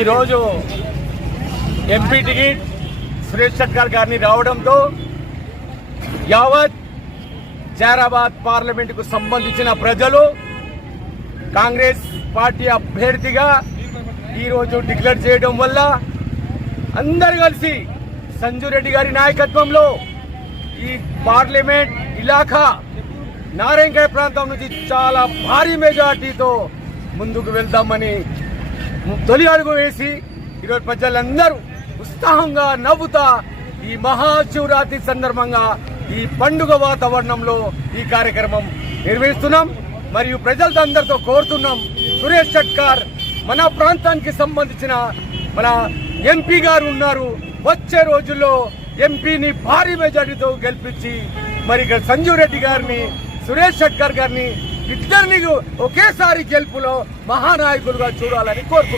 ఈ రోజు MP ticket Suresh Shatkar గారిని రావడంతో యావత్ జారాబాద్ పార్లమెంటుకు సంబంధించిన ప్రజలు కాంగ్రెస్ పార్టీ అభ్యర్థిగా ఈరోజు డిక్లేర్ చేయడం వల్ల అందరు కలిసి సంజు రెడ్డి గారి నాయకత్వంలో ఈ పార్లమెంట్ ఇలాఖా నారాయణఖేడ్ ప్రాంతం నుంచి చాలా భారీ మెజార్టీతో ముందుకు వెళ్దామని తొలి అడుగు వేసి ఈరోజు ప్రజలందరూ ఉత్సాహంగా నవ్వుతా ఈ మహాశివరాత్రి సందర్భంగా ఈ పండుగ వాతావరణంలో ఈ కార్యక్రమం నిర్వహిస్తున్నాం. మరియు ప్రజలందరితో కోరుతున్నాం, సురేష్ షట్కర్ మన ప్రాంతానికి సంబంధించిన మన ఎంపీ గారు ఉన్నారు. వచ్చే రోజుల్లో ఎంపీని భారీ మెజార్టీతో గెలిపించి మరి ఇక్కడ సంజు రెడ్డి గారిని, సురేష్ షట్కర్ గారిని ఇద్దరిని ఒకేసారి గెలుపులో మహానాయకులుగా చూడాలని కోరుకుంటున్నాం.